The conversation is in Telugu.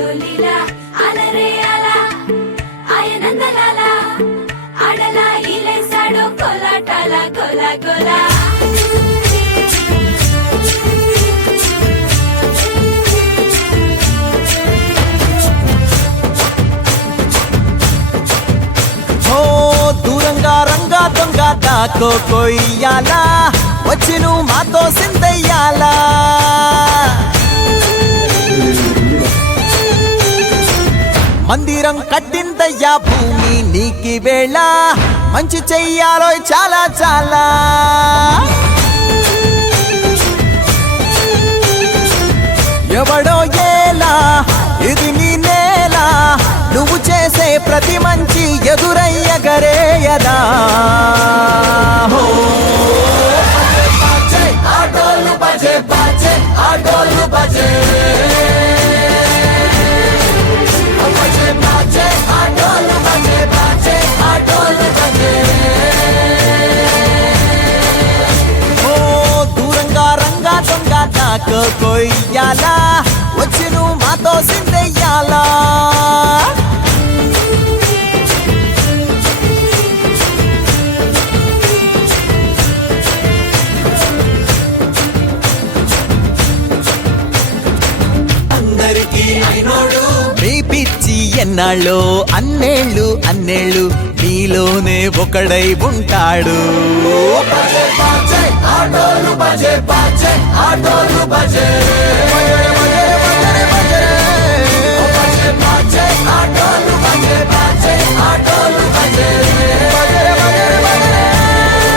ఆడు లీలా అలరే అలా ఆయనందలాల ఆడలా ఈలేసాడు కోలాటాల కోలా కోలా దూరంగా రంగా దొంగ దాకో కొయ్యాలా వచ్చి నువ్వు మాతో సిందయ్యాలా మందిరం కట్టిందయ్యా భూమి నీకి వేళ మంచి చెయ్యాలో చాలా చాలా ఎవడో ఏలా ఇది నీ నేల నువ్వు చేసే ప్రతి మంచి ఎదురయ్యగరేయదా ఆటోలు బజే బజే ఆటోలు బజే కొయ్యాలా వచ్చి నువ్వు మాతో సిందెయ్యాలా అందరికీ అయినోడు మీ పిచ్చి ఎన్నాళ్ళు అన్నేళ్ళు అన్నేళ్ళు నీలోనే ఒకడై ఉంటాడు ఆటోలు బజే బజే ఆటోలు బజే